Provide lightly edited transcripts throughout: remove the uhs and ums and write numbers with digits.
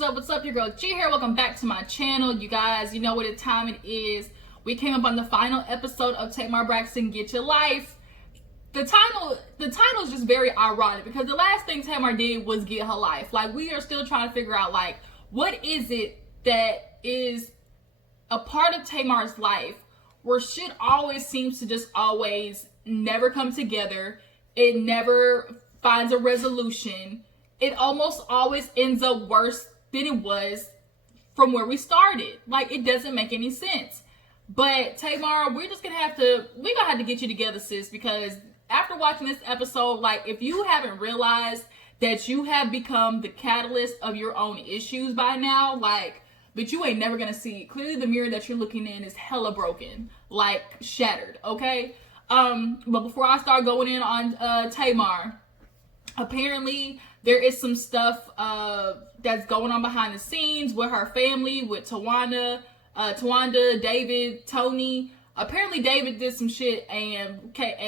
What's up? Your girl G here. Welcome back to my channel. You guys, you know what time it is. We came up on the final episode of Tamar, Braxton, Get Your Life. The title is just very ironic because the last thing Tamar did was get her life. Like, we are still trying to figure out, like, what is it that is a part of Tamar's life where shit always seems to just always never come together. It never finds a resolution. It almost always ends up worse than it was from where we started. Like, it doesn't make any sense. But Tamar, we're gonna have to get you together, sis, because after watching this episode, like, if you haven't realized that you have become the catalyst of your own issues by now, like, but you ain't never gonna see it. Clearly the mirror that you're looking in is hella broken, like shattered, okay? But before I start going in on Tamar, apparently there is some stuff that's going on behind the scenes with her family, with Tawanda, David, Tony. Apparently David did some shit and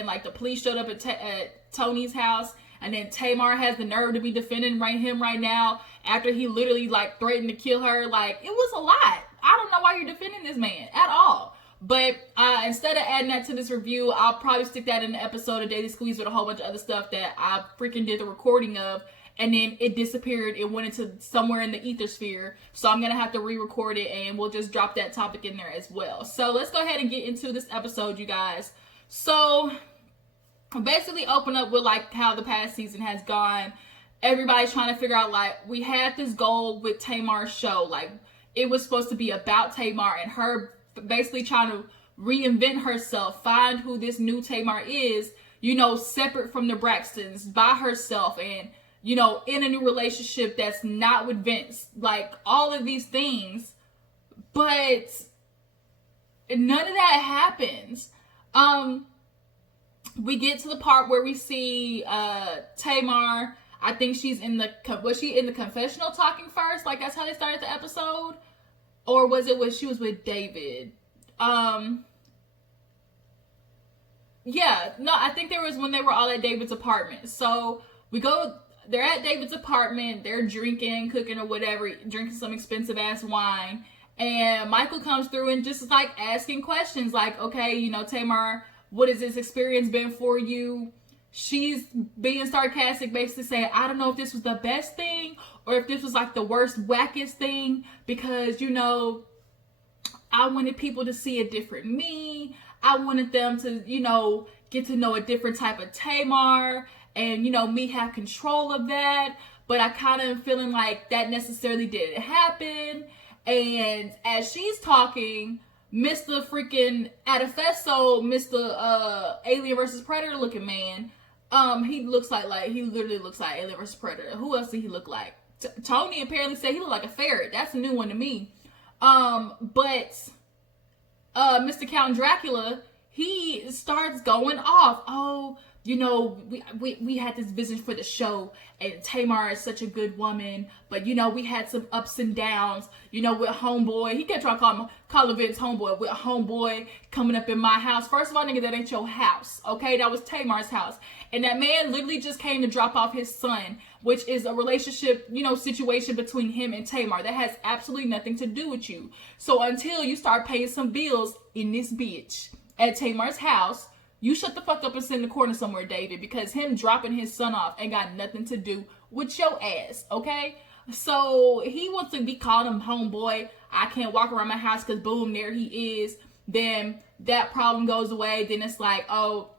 like the police showed up at Tony's house, and then Tamar has the nerve to be defending him right now after he literally like threatened to kill her. Like, it was a lot. I don't know why you're defending this man at all. But instead of adding that to this review, I'll probably stick that in the episode of Daily Squeeze with a whole bunch of other stuff that I freaking did the recording of, and then it disappeared. It went into somewhere in the ethersphere. So I'm going to have to re-record it, and we'll just drop that topic in there as well. So let's go ahead and get into this episode, you guys. So basically open up with like how the past season has gone. Everybody's trying to figure out, like, we had this goal with Tamar's show. Like, it was supposed to be about Tamar and her basically trying to reinvent herself, find who this new Tamar is, you know, separate from the Braxtons, by herself, and, you know, in a new relationship that's not with Vince. Like, all of these things. But none of that happens. We get to the part where we see Tamar. I think she's was she in the confessional talking first? Like, that's how they started the episode? Or was it when she was with David? Yeah, no, I think there was when they were all at David's apartment. So they're at David's apartment, they're drinking, cooking or whatever, drinking some expensive ass wine. And Michael comes through and just like asking questions like, okay, you know, Tamar, what has this experience been for you? She's being sarcastic, basically saying, I don't know if this was the best thing or if this was like the worst, wackiest thing, because, you know, I wanted people to see a different me. I wanted them to, you know, get to know a different type of Tamar and, you know, me have control of that. But I kind of am feeling like that necessarily didn't happen. And as she's talking, Mr. freaking Adifeso, Mr. Alien versus Predator looking man, he literally looks like Alien vs. Predator. Who else did he look like? Tony apparently said he looked like a ferret. That's a new one to me. But Mr. Count Dracula, he starts going off. Oh, you know, we had this vision for the show, and Tamar is such a good woman, but, you know, we had some ups and downs, you know, with homeboy. He kept trying to call Vince homeboy, with homeboy coming up in my house. First of all, nigga, that ain't your house, okay? That was Tamar's house. And that man literally just came to drop off his son, which is a relationship, you know, situation between him and Tamar. That has absolutely nothing to do with you. So until you start paying some bills in this bitch at Tamar's house, you shut the fuck up and sit in the corner somewhere, David, because him dropping his son off ain't got nothing to do with your ass, okay? So he wants to be calling him homeboy. I can't walk around my house because boom, there he is. Then that problem goes away. Then it's like, oh,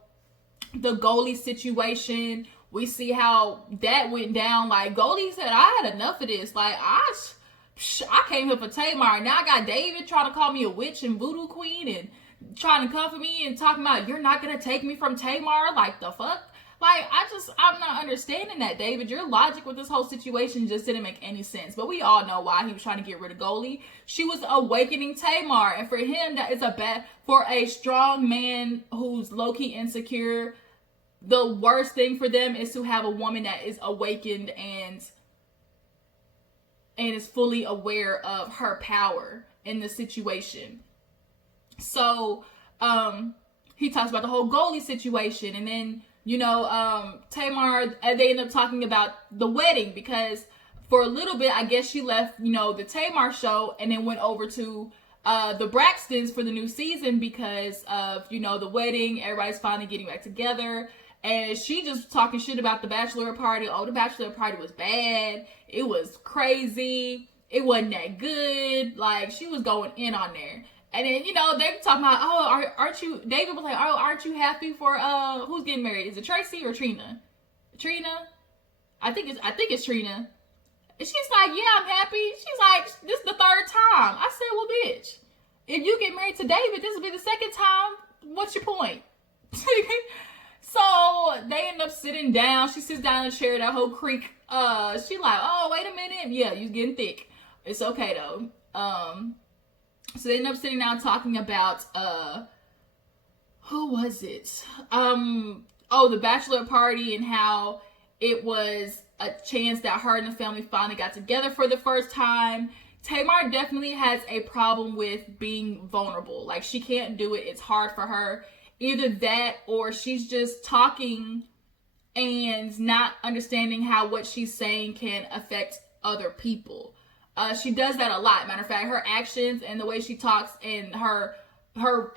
the goalie situation. We see how that went down. Like, goalie said, I had enough of this. Like, I came here for Tamar. Now I got David trying to call me a witch and voodoo queen and trying to comfort me and talking about you're not gonna take me from Tamar. Like, the fuck? Like, I'm not understanding that, David. Your logic with this whole situation just didn't make any sense. But we all know why he was trying to get rid of Goldie. She was awakening Tamar, and for him, that is for a strong man who's low-key insecure. The worst thing for them is to have a woman that is awakened and is fully aware of her power in the situation. So, he talks about the whole goalie situation, and then, you know, Tamar, they end up talking about the wedding because for a little bit, I guess she left, the Tamar show and then went over to the Braxtons for the new season because of, the wedding. Everybody's finally getting back together. And she just talking shit about the bachelor party. Oh, the bachelor party was bad. It was crazy. It wasn't that good. Like, she was going in on there. And then, they were talking about, oh, aren't you, David was like, oh, aren't you happy for, who's getting married? Is it Tracy or Trina? Trina? I think it's Trina. And she's like, yeah, I'm happy. She's like, this is the third time. I said, well, bitch, if you get married to David, this will be the second time. What's your point? So they end up sitting down. She sits down in a chair, that whole creek. She like, oh, wait a minute. Yeah, you getting thick. It's okay though. So they end up sitting down talking about who was it? The bachelor party and how it was a chance that her and the family finally got together for the first time. Tamar definitely has a problem with being vulnerable. Like, she can't do it. It's hard for her. Either that or she's just talking and not understanding how what she's saying can affect other people. She does that a lot. Matter of fact, her actions and the way she talks and her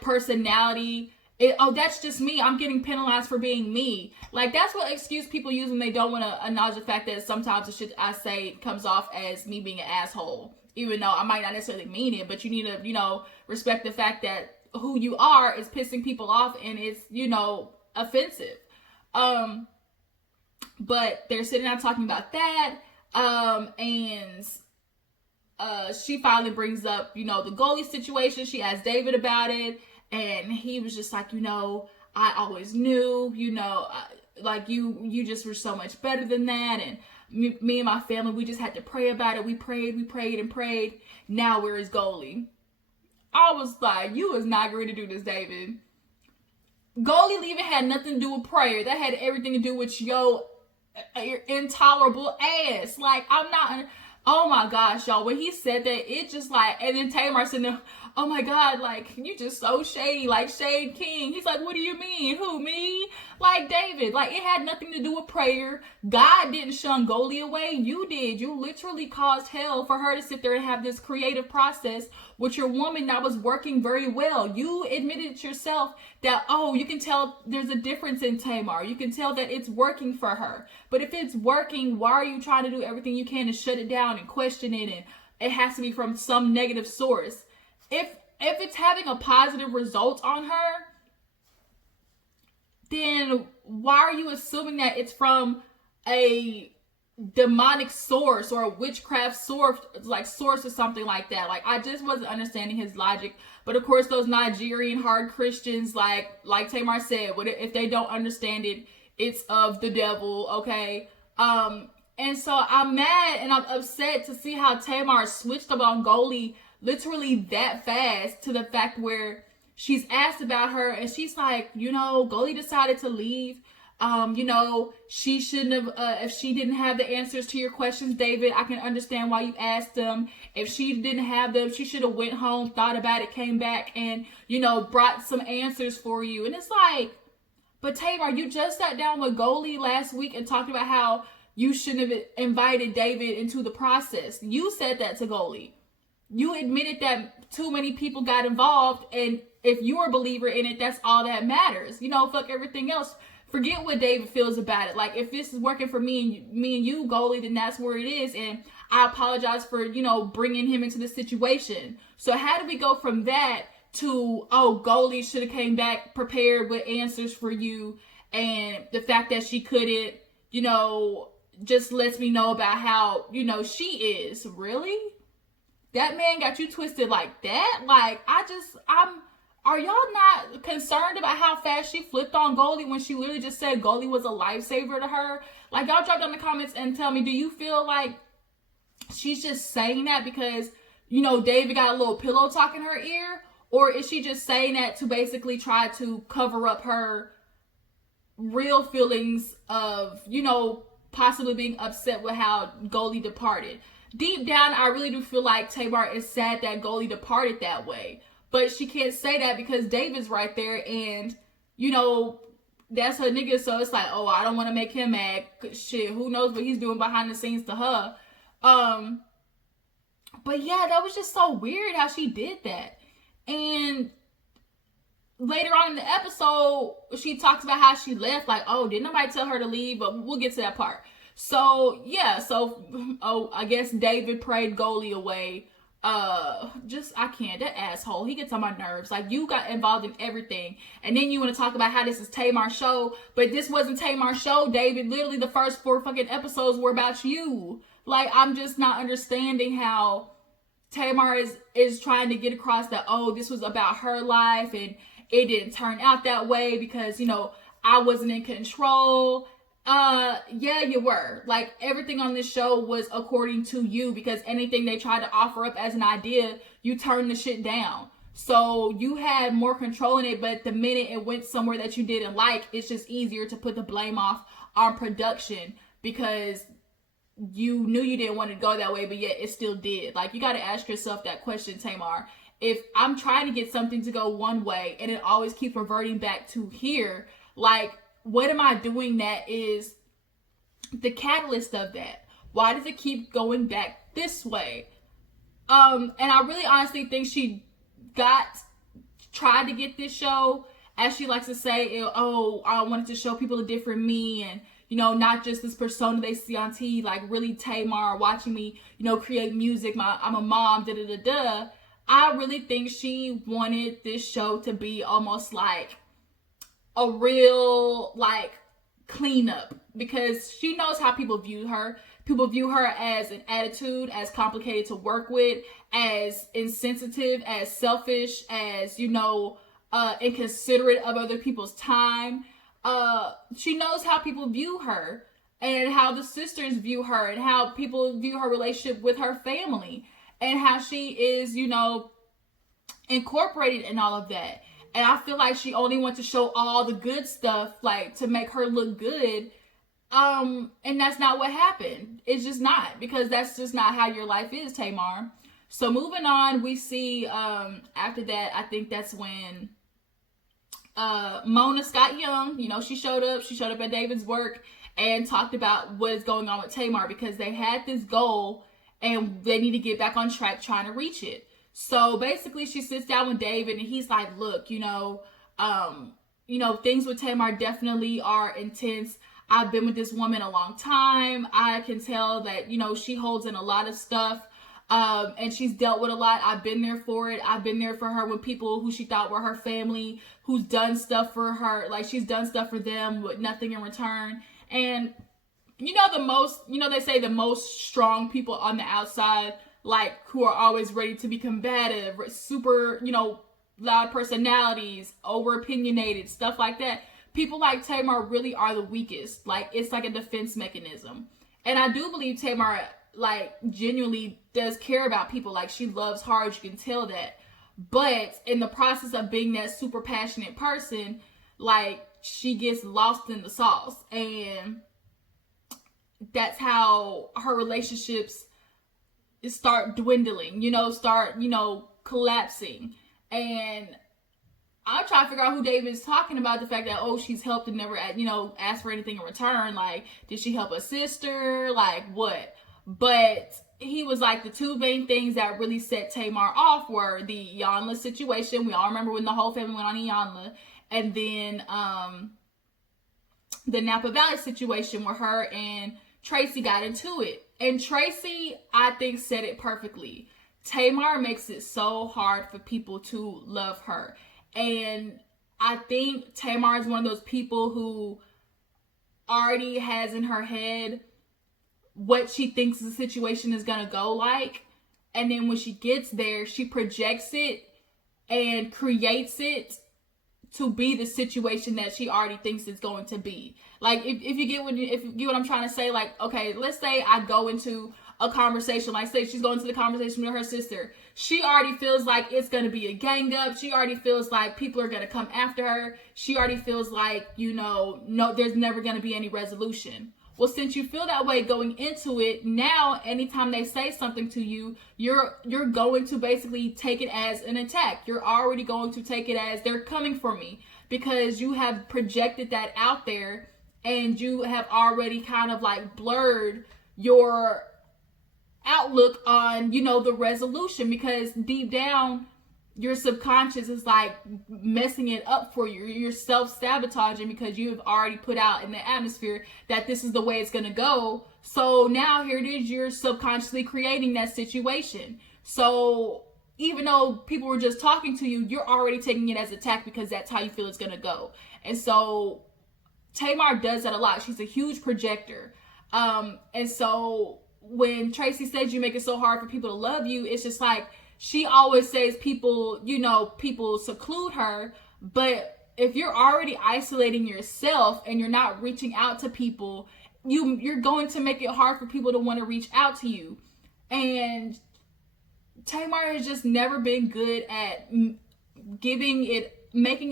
personality, that's just me. I'm getting penalized for being me. Like, that's what excuse people use when they don't want to acknowledge the fact that sometimes the shit I say comes off as me being an asshole. Even though I might not necessarily mean it, but you need to, respect the fact that who you are is pissing people off and it's, offensive. But they're sitting down talking about that. And she finally brings up, the goalie situation. She asked David about it. And he was just like, I always knew, like you just were so much better than that. And me and my family, we just had to pray about it. We prayed and prayed. Now where is goalie? I was like, you was not going to do this, David. Goalie leaving had nothing to do with prayer. That had everything to do with your intolerable ass. Like, I'm not... Oh my gosh, y'all. When he said that, it just like... And then Tamar said, oh my God, like, you just so shady. Like, Shade King. He's like, what do you mean? Who, me? Like, David. Like, it had nothing to do with prayer. God didn't shun Goldie away. You did. You literally caused hell for her to sit there and have this creative process with your woman that was working very well. You admitted yourself that, you can tell there's a difference in Tamar. You can tell that it's working for her. But if it's working, why are you trying to do everything you can to shut it down and question it? And it has to be from some negative source. If it's having a positive result on her, then why are you assuming that it's from a demonic source or a witchcraft source or something like that? Like, I just wasn't understanding his logic. But of course, those Nigerian hard Christians, like Tamar said, if they don't understand it, it's of the devil, okay? And so I'm mad and I'm upset to see how Tamar switched up on Goldie literally that fast, to the fact where she's asked about her and she's like, Goldie decided to leave. She shouldn't have, if she didn't have the answers to your questions, David, I can understand why you asked them. If she didn't have them, she should have went home, thought about it, came back and, brought some answers for you. And it's like, but Tamar, you just sat down with Goldie last week and talked about how you shouldn't have invited David into the process. You said that to Goldie. You admitted that too many people got involved, and if you're a believer in it, that's all that matters. Fuck everything else. Forget what David feels about it. Like, if this is working for me and you, Goldie, then that's where it is. And I apologize for, bringing him into the situation. So how do we go from that to, Goldie should have came back prepared with answers for you, and the fact that she couldn't, just lets me know about how, she is. Really? That man got you twisted like that? Like, are y'all not concerned about how fast she flipped on Goldie when she literally just said Goldie was a lifesaver to her? Like, y'all drop down in the comments and tell me, do you feel like she's just saying that because, David got a little pillow talk in her ear? Or is she just saying that to basically try to cover up her real feelings of, possibly being upset with how Goldie departed? Deep down, I really do feel like Tamar is sad that Goldie departed that way. But she can't say that because David's right there and, that's her nigga. So it's like, I don't want to make him mad. Shit, who knows what he's doing behind the scenes to her. Um, but yeah, that was just so weird how she did that. And later on in the episode, she talks about how she left. Like, oh, did nobody tell her to leave? But we'll get to that part. So yeah, I guess David prayed goalie away. I can't. That asshole, he gets on my nerves. Like, you got involved in everything, and then you want to talk about how this is Tamar's show, but this wasn't Tamar's show, David. Literally, the first 4 fucking episodes were about you. Like, I'm just not understanding how Tamar is trying to get across that, oh, this was about her life and it didn't turn out that way because, I wasn't in control. Yeah, you were. Like, everything on this show was according to you, because anything they tried to offer up as an idea, you turned the shit down. So you had more control in it, but the minute it went somewhere that you didn't like, it's just easier to put the blame off on production because you knew you didn't want to go that way, but yet it still did. Like, you got to ask yourself that question, Tamar. If I'm trying to get something to go one way and it always keeps reverting back to here, like, what am I doing that is the catalyst of that? Why does it keep going back this way? And I really honestly think she tried to get this show, as she likes to say, oh, I wanted to show people a different me, and not just this persona they see on TV, like really Tamar watching me, create music. I'm a mom, da da da da. I really think she wanted this show to be almost like a real, like, cleanup, because she knows how people view her. People view her as an attitude, as complicated to work with, as insensitive, as selfish, as, inconsiderate of other people's time. She knows how people view her and how the sisters view her and how people view her relationship with her family and how she is, incorporated in all of that. And I feel like she only wants to show all the good stuff, like, to make her look good. And that's not what happened. It's just not, because that's just not how your life is, Tamar. So moving on, we see, after that, I think that's when Mona Scott Young, she showed up at David's work and talked about what is going on with Tamar, because they had this goal and they need to get back on track trying to reach it. So basically she sits down with David and he's like, look, things with Tamar definitely are intense. I've been with this woman a long time. I can tell that, she holds in a lot of stuff. And she's dealt with a lot. I've been there for it. I've been there for her with people who she thought were her family, who's done stuff for her. Like, she's done stuff for them with nothing in return. And, they say the most strong people on the outside, like, who are always ready to be combative, super, loud personalities, over opinionated, stuff like that. People like Tamar really are the weakest. Like, it's like a defense mechanism. And I do believe Tamar, like, genuinely does care about people. Like, she loves hard, you can tell that. But in the process of being that super passionate person, like, she gets lost in the sauce. And that's how her relationships start dwindling, collapsing. And I'm trying to figure out who David is talking about. The fact that, oh, she's helped and never, asked for anything in return. Like, did she help a sister? Like, what? But he was like, the two main things that really set Tamar off were the Iyanla situation. We all remember when the whole family went on Iyanla. And then the Napa Valley situation where her and Tracy got into it. And Tracy, I think, said it perfectly. Tamar makes it so hard for people to love her. And I think Tamar is one of those people who already has in her head what she thinks the situation is going to go like. And then when she gets there, she projects it and creates it to be the situation that she already thinks it's going to be. Like, if you get what I'm trying to say, like, okay, let's say I go into a conversation, like, say she's going to the conversation with her sister. She already feels like it's going to be a gang up. She already feels like people are going to come after her. She already feels like, no, there's never going to be any resolution. Well, since you feel that way going into it, now anytime they say something to you, you're going to basically take it as an attack. You're already going to take it as they're coming for me, because you have projected that out there and you have already kind of like blurred your outlook on, you know, the resolution, because deep down your subconscious is like messing it up for you. You're self-sabotaging because you have already put out in the atmosphere that this is the way it's going to go. So now here it is, you're subconsciously creating that situation. So even though people were just talking to you, you're already taking it as attack because that's how you feel it's going to go. And so Tamar does that a lot. She's a huge projector. And so when Tracy says you make it so hard for people to love you, it's just like, she always says people, you know, people seclude her. But if you're already isolating yourself and you're not reaching out to people, you're going to make it hard for people to want to reach out to you. And Tamar has just never been good at making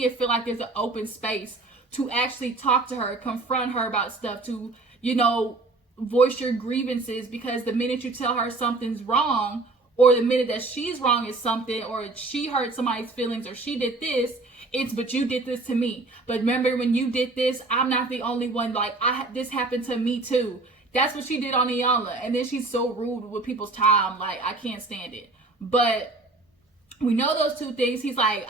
it feel like there's an open space to actually talk to her, confront her about stuff, to, you know, voice your grievances, because the minute you tell her something's wrong, or the minute that she's wrong is something, or she hurt somebody's feelings, or she did this, it's, but you did this to me. But remember when you did this, I'm not the only one. Like, this happened to me too. That's what she did on Iyanla. And then she's so rude with people's time. Like, I can't stand it. But we know those two things. He's like,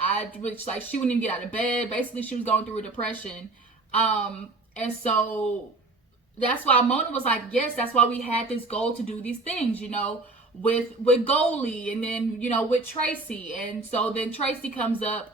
she wouldn't even get out of bed. Basically, she was going through a depression. And so that's why Mona was like, yes, that's why we had this goal to do these things, you know, with Goldie, and then, you know, with Tracy. And so then Tracy comes up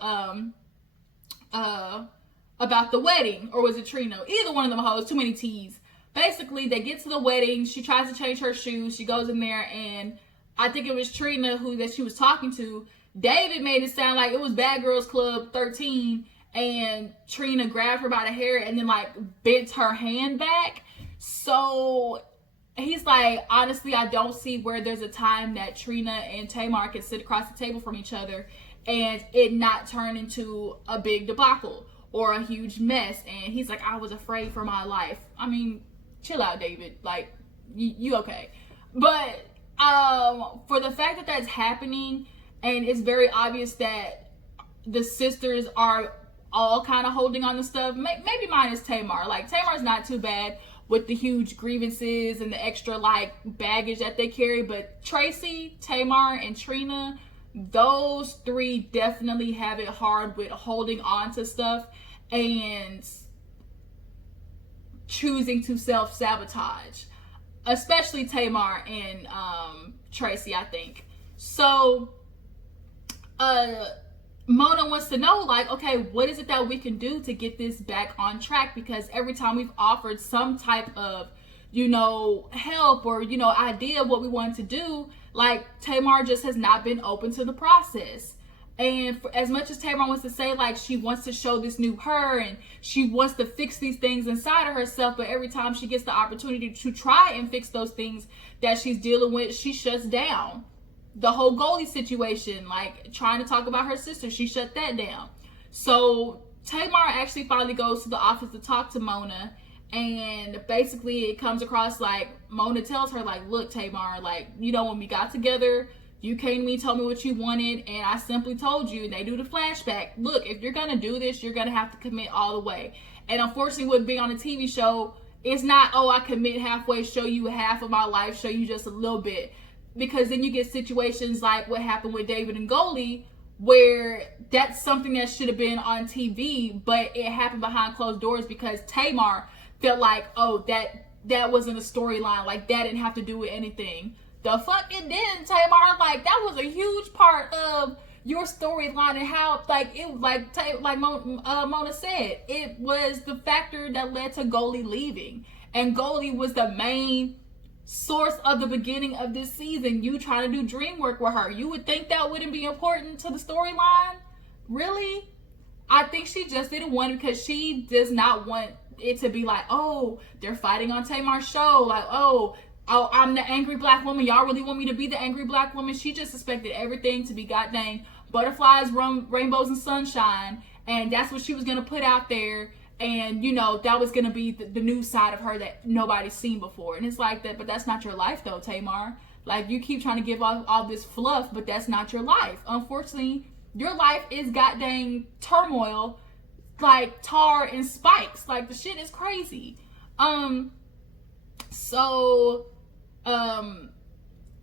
about the wedding, or was it Trina? Either one of them hoes, too many T's. Basically, they get to the wedding. She tries to change her shoes. She goes in there, and I think it was Trina that she was talking to. David made it sound like it was Bad Girls Club 13, and Trina grabbed her by the hair and then like bent her hand back. So he's like, honestly, I don't see where there's a time that Trina and Tamar can sit across the table from each other and it not turn into a big debacle or a huge mess. And he's like, I was afraid for my life. I mean, chill out, David. Like, you okay? But for the fact that that's happening, and it's very obvious that the sisters are all kind of holding on to stuff, maybe minus Tamar. Like, Tamar's not too bad with the huge grievances and the extra like baggage that they carry, but Tracy, Tamar, and Trina, those three definitely have it hard with holding on to stuff and choosing to self-sabotage, especially Tamar and Tracy, I think. So Mona wants to know, like, okay, what is it that we can do to get this back on track? Because every time we've offered some type of, you know, help or, you know, idea of what we want to do, like, Tamar just has not been open to the process. And for as much as Tamar wants to say, like, she wants to show this new her and she wants to fix these things inside of herself, but every time she gets the opportunity to try and fix those things that she's dealing with, she shuts down. The whole Goldie situation, like trying to talk about her sister, she shut that down. So Tamar actually finally goes to the office to talk to Mona, and basically it comes across like Mona tells her, like, look, Tamar, like, you know, when we got together, you came to me, told me what you wanted, and I simply told you. And they do the flashback. Look, if you're gonna do this, you're gonna have to commit all the way. And unfortunately, with being on a TV show, it's not, oh, I commit halfway, show you half of my life, show you just a little bit. Because then you get situations like what happened with David and Goldie, where that's something that should have been on TV, but it happened behind closed doors because Tamar felt like, oh, that wasn't a storyline. Like, that didn't have to do with anything. The fuck it didn't, Tamar. Like, that was a huge part of your storyline, and how, like, it was like Mona said, it was the factor that led to Goldie leaving. And Goldie was the main source of the beginning of this season. You trying to do dream work with her. You would think that wouldn't be important to the storyline? Really? I think she just didn't want it because she does not want it to be like, oh, they're fighting on Tamar's show. Like, oh, I'm the angry black woman. Y'all really want me to be the angry black woman? She just expected everything to be goddamn butterflies, rainbows, and sunshine. And that's what she was going to put out there. And, you know, that was going to be the new side of her that nobody's seen before. And it's like that, but that's not your life, though, Tamar. Like, you keep trying to give all this fluff, but that's not your life. Unfortunately, your life is goddamn turmoil, like tar and spikes. Like, the shit is crazy. So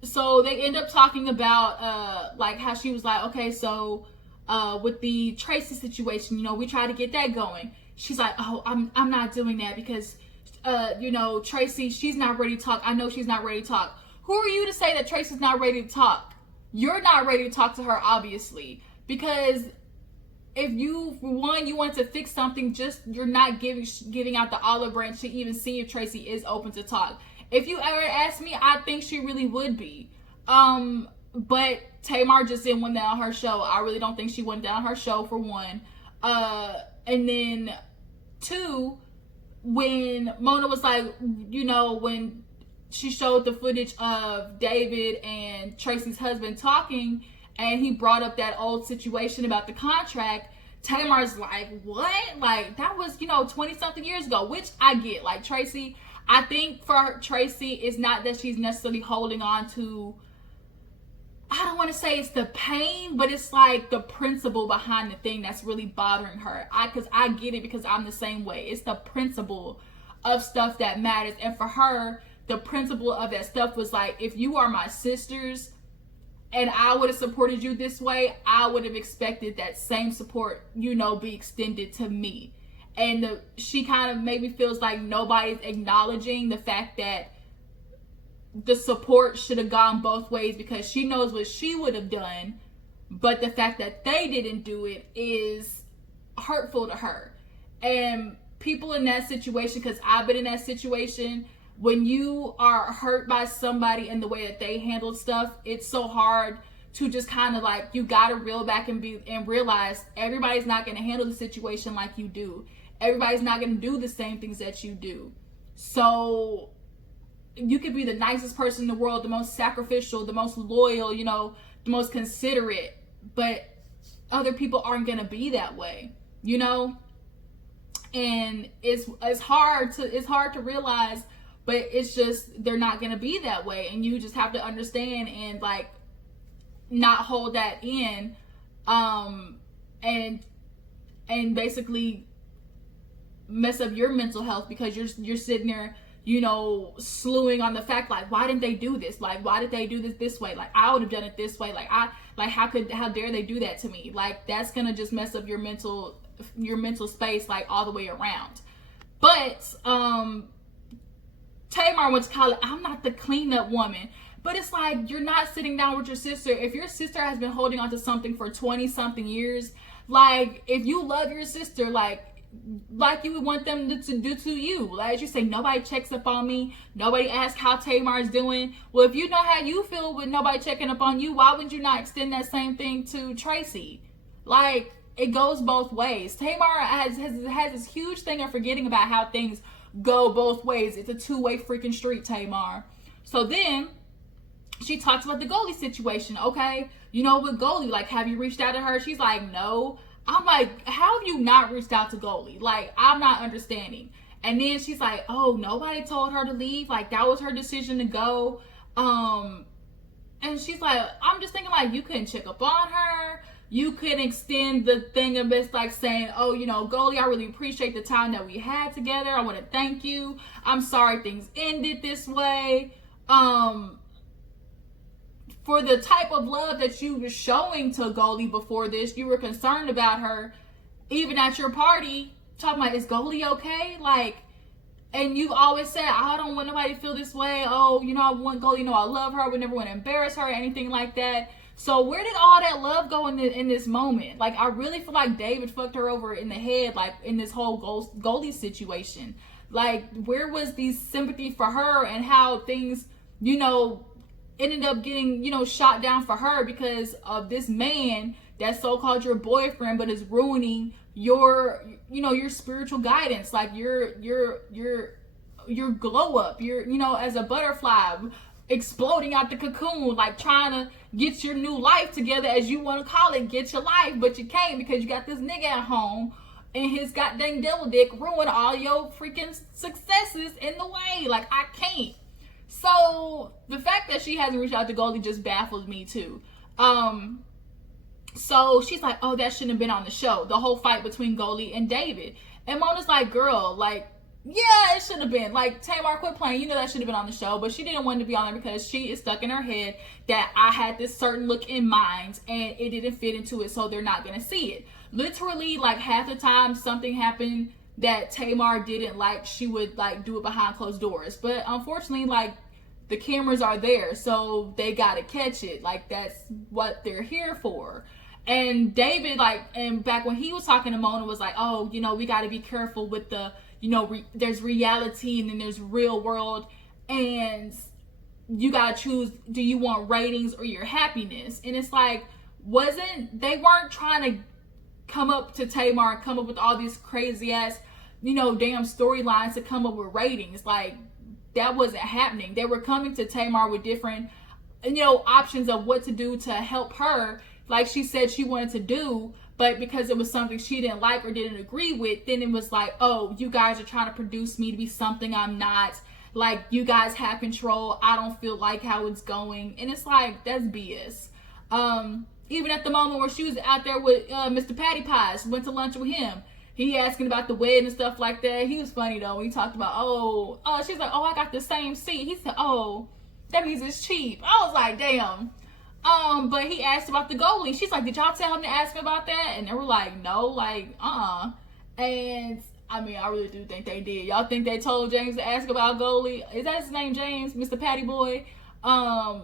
so they end up talking about like how she was like, okay, so with the Tracy situation, you know, we try to get that going. She's like, oh, I'm not doing that because you know, Tracy, she's not ready to talk. I know she's not ready to talk. Who are you to say that Tracy's not ready to talk? You're not ready to talk to her, obviously, because if you, for one, you want to fix something, just you're not giving out the olive branch to even see if Tracy is open to talk. If you ever ask me, I think she really would be. But Tamar just didn't want that on her show. I really don't think she went down her show, for one. And then two, when Mona was like, you know, when she showed the footage of David and Tracy's husband talking, and he brought up that old situation about the contract, Tamar's like, what? Like, that was, you know, 20 something years ago, which I get. Like, Tracy, I think for Tracy, it's not that she's necessarily holding on to, I don't want to say it's the pain, but it's like the principle behind the thing that's really bothering her. Because I get it, because I'm the same way. It's the principle of stuff that matters. And for her, the principle of that stuff was like, if you are my sisters and I would have supported you this way, I would have expected that same support, you know, be extended to me. And she kind of maybe feels like nobody's acknowledging the fact that the support should have gone both ways, because she knows what she would have done, but the fact that they didn't do it is hurtful to her. And people in that situation, because I've been in that situation, when you are hurt by somebody and the way that they handled stuff, it's so hard to just kind of like, you gotta reel back and realize everybody's not gonna handle the situation like you do. Everybody's not gonna do the same things that you do. So you could be the nicest person in the world, the most sacrificial, the most loyal, you know, the most considerate, but other people aren't gonna be that way, you know. And it's hard to realize, but it's just, they're not gonna be that way, and you just have to understand and like not hold that in, and basically mess up your mental health, because you're sitting there, you know, slewing on the fact, like, why didn't they do this? Like, why did they do this way? Like, I would have done it this way. Like, how dare they do that to me? Like, that's gonna just mess up your mental space, like, all the way around. But Tamar went to college. I'm not the cleanup woman. But it's like, you're not sitting down with your sister. If your sister has been holding on to something for 20 something years, like, if you love your sister, like you would want them to do to you. Like, as you say, nobody checks up on me. Nobody asks how Tamar is doing. Well, if you know how you feel with nobody checking up on you, why would you not extend that same thing to Tracy? Like, it goes both ways. Tamar has this huge thing of forgetting about how things go both ways. It's a two-way freaking street, Tamar. So then she talks about the Goldie situation. Okay, you know, with Goldie, like, have you reached out to her? She's like, no. I'm like, how have you not reached out to Goldie? Like, I'm not understanding. And then she's like, oh, nobody told her to leave. Like, that was her decision to go. And she's like, I'm just thinking, like, you couldn't check up on her. You couldn't extend the thing of it's like saying, oh, you know, Goldie, I really appreciate the time that we had together. I want to thank you. I'm sorry things ended this way. For the type of love that you were showing to Goldie before this, you were concerned about her, even at your party, talking about, is Goldie okay? Like, and you've always said, I don't want nobody to feel this way. Oh, you know, I want Goldie, you know, I love her. I would never want to embarrass her or anything like that. So where did all that love go in this moment? Like, I really feel like David fucked her over in the head, like, in this whole Goldie situation. Like, where was the sympathy for her, and how things, you know, ended up getting, you know, shot down for her because of this man that's so-called your boyfriend, but is ruining your, you know, your spiritual guidance, like your glow up, your, you know, as a butterfly exploding out the cocoon, like trying to get your new life together, as you want to call it, get your life, but you can't because you got this nigga at home and his goddamn devil dick ruin all your freaking successes in the way. Like, I can't. So the fact that she hasn't reached out to Goldie just baffles me too. So she's like, oh, that shouldn't have been on the show, the whole fight between Goldie and David. And Mona's like, girl, like, Yeah, it should have been. Like, Tamar, quit playing. You know that should have been on the show, but she didn't want to be on there because she is stuck in her head that I had this certain look in mind and it didn't fit into it, so they're not going to see it. Literally, like, half the time something happened that Tamar didn't like, she would, like, do it behind closed doors. But unfortunately, like, the cameras are there, so they got to catch it. Like, that's what they're here for. And David, like, and back when he was talking to Mona, was like, oh, you know, we got to be careful with the, you know, there's reality and then there's real world, and you got to choose, do you want ratings or your happiness? And it's like, they weren't trying to come up to Tamar and come up with all these crazy ass, you know, damn storylines to come up with ratings. Like, that wasn't happening. They were coming to Tamar with different, you know, options of what to do to help her, like she said she wanted to do, but because it was something she didn't like or didn't agree with, then it was like, oh, you guys are trying to produce me to be something I'm not. Like, you guys have control. I don't feel like how it's going. And it's like, that's BS. Even at the moment where she was out there with Mr. Patty Pies, went to lunch with him. He asking about the wedding and stuff like that. He was funny though. When he talked about, she's like, oh, I got the same seat. He said, oh, that means it's cheap. I was like, damn. But he asked about the goalie. She's like, did y'all tell him to ask me about that? And they were like, no, like, And I mean, I really do think they did. Y'all think they told James to ask about goalie? Is that his name, James? Mr. Patty Boy? I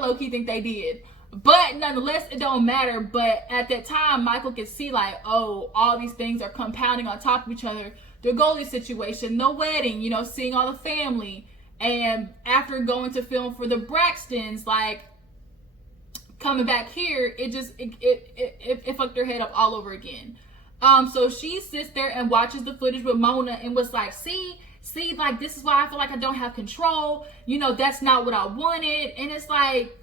low-key think they did. But nonetheless, it don't matter. But at that time, Michael could see like, oh, all these things are compounding on top of each other. The goalie situation, the wedding, you know, seeing all the family. And after going to film for the Braxtons, like, coming back here, it fucked her head up all over again. So she sits there and watches the footage with Mona and was like, see, like, this is why I feel like I don't have control. You know, that's not what I wanted. And it's like,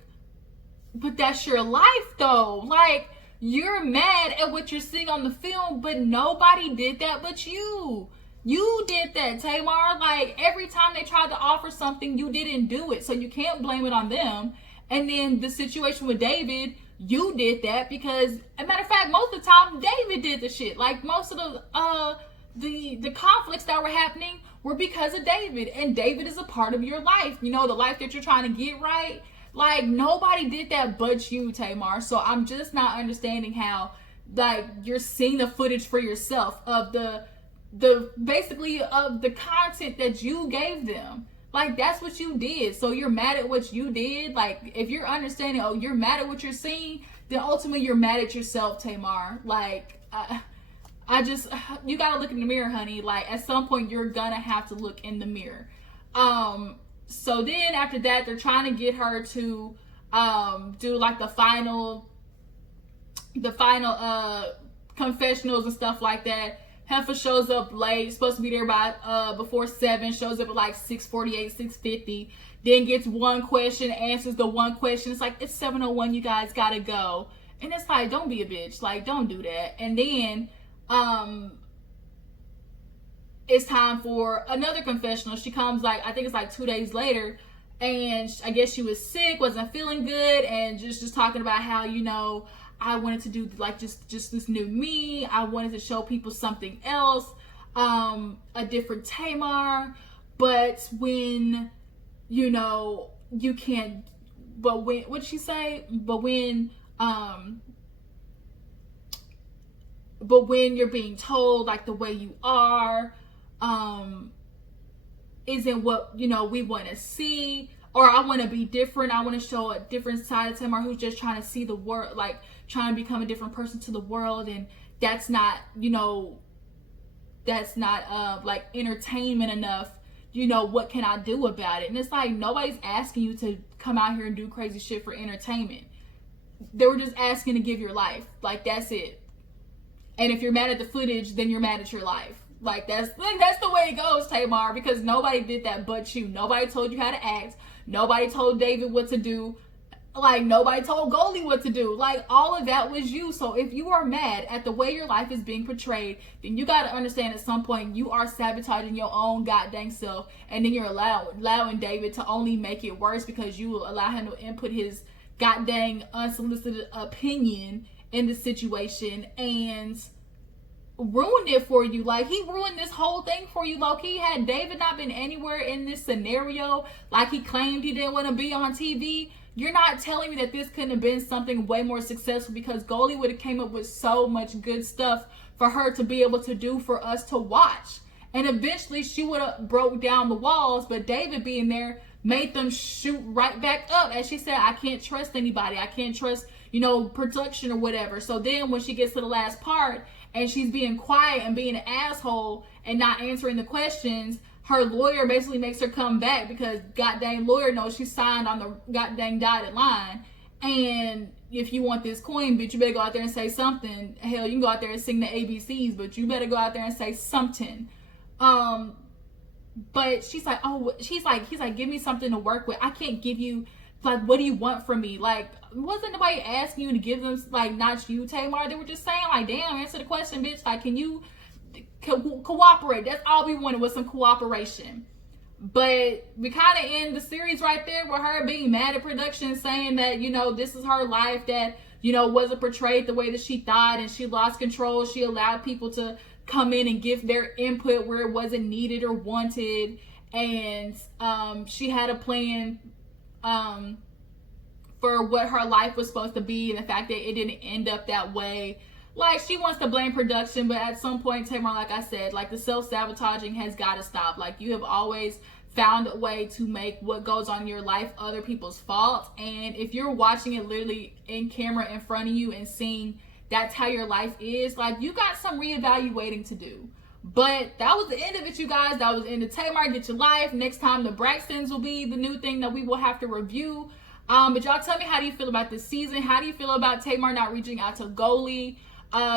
but that's your life though. Like, you're mad at what you're seeing on the film, but nobody did that but you. You did that, Tamar. Like, every time they tried to offer something, you didn't do it. So you can't blame it on them. And then the situation with David, you did that because, as a matter of fact, most of the time, David did the shit. Like, most of the conflicts that were happening were because of David. And David is a part of your life. You know, the life that you're trying to get right. Like, nobody did that but you, Tamar. So I'm just not understanding how, like, you're seeing the footage for yourself of the basically of the content that you gave them. Like, that's what you did. So you're mad at what you did. Like, if you're understanding, oh, you're mad at what you're seeing, then ultimately you're mad at yourself, Tamar. Like, you gotta look in the mirror, honey. Like, at some point you're gonna have to look in the mirror. So then after that, they're trying to get her to do like the final confessionals and stuff like that. Heifer shows up late, supposed to be there by before 7, shows up at like 6:48, 6:50, then gets one question, answers the one question. It's like, it's 7:01, you guys gotta go. And it's like, don't be a bitch, like, don't do that. And then it's time for another confessional. She comes, like, I think it's like 2 days later, and I guess she was sick, wasn't feeling good, and just talking about how, you know, I wanted to do like just this new me. I wanted to show people something else, a different Tamar. But when, you know, you can't. But when, what did she say? But when you're being told like the way you are, isn't what, you know, we want to see. Or I want to be different. I want to show a different side of Tamar who's just trying to see the world, like trying to become a different person to the world. And that's not, you know, that's not like entertainment enough. You know, what can I do about it? And it's like, nobody's asking you to come out here and do crazy shit for entertainment. They were just asking to give your life. Like, that's it. And if you're mad at the footage, then you're mad at your life. Like, that's the way it goes, Tamar, because nobody did that but you. Nobody told you how to act. Nobody told David what to do. Like, nobody told Goldie what to do. Like, all of that was you. So if you are mad at the way your life is being portrayed, then you got to understand at some point you are sabotaging your own goddamn self. And then you're allowing David to only make it worse because you will allow him to input his goddamn unsolicited opinion in the situation. And ruined it for you. Like, he ruined this whole thing for you, low-key. Had David not been anywhere in this scenario, like he claimed he didn't want to be on TV, you're not telling me that this couldn't have been something way more successful, because Goldie would have came up with so much good stuff for her to be able to do for us to watch. And eventually she would have broke down the walls, but David being there made them shoot right back up. As she said, I can't trust anybody. I can't trust, production or whatever. So then when she gets to the last part and she's being quiet and being an asshole and not answering the questions, her lawyer basically makes her come back, because goddamn lawyer knows she signed on the goddamn dotted line. And if you want this coin, bitch, you better go out there and say something. Hell, you can go out there and sing the ABCs, but you better go out there and say something. But she's like, he's like, give me something to work with. I can't give you, like, what do you want from me? Like, wasn't nobody asking you to give them, like, not you, Tamar. They were just saying, like, damn, answer the question, bitch. Like, can you cooperate? That's all we wanted, was some cooperation. But we kind of end the series right there with her being mad at production, saying that, this is her life, that, wasn't portrayed the way that she thought, and she lost control. She allowed people to come in and give their input where it wasn't needed or wanted. And she had a plan for what her life was supposed to be, and the fact that it didn't end up that way. Like, she wants to blame production, but at some point, Tamar, like I said, like, the self-sabotaging has got to stop. Like, you have always found a way to make what goes on in your life other people's fault. And if you're watching it literally in camera in front of you and seeing that's how your life is, like, you got some reevaluating to do. But that was the end of it, you guys. That was the end of Tamar, Get Your Life. Next time, the Braxtons will be the new thing that we will have to review. But y'all tell me, how do you feel about this season? How do you feel about Tamar not reaching out to Goldie?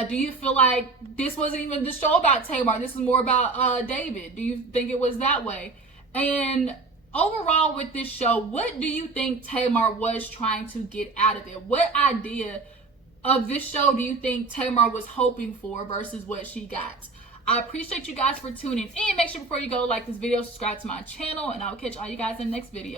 Do you feel like this wasn't even the show about Tamar? This is more about David. Do you think it was that way? And overall with this show, what do you think Tamar was trying to get out of it? What idea of this show do you think Tamar was hoping for versus what she got? I appreciate you guys for tuning in. Make sure before you go, like this video, subscribe to my channel, and I'll catch all you guys in the next video.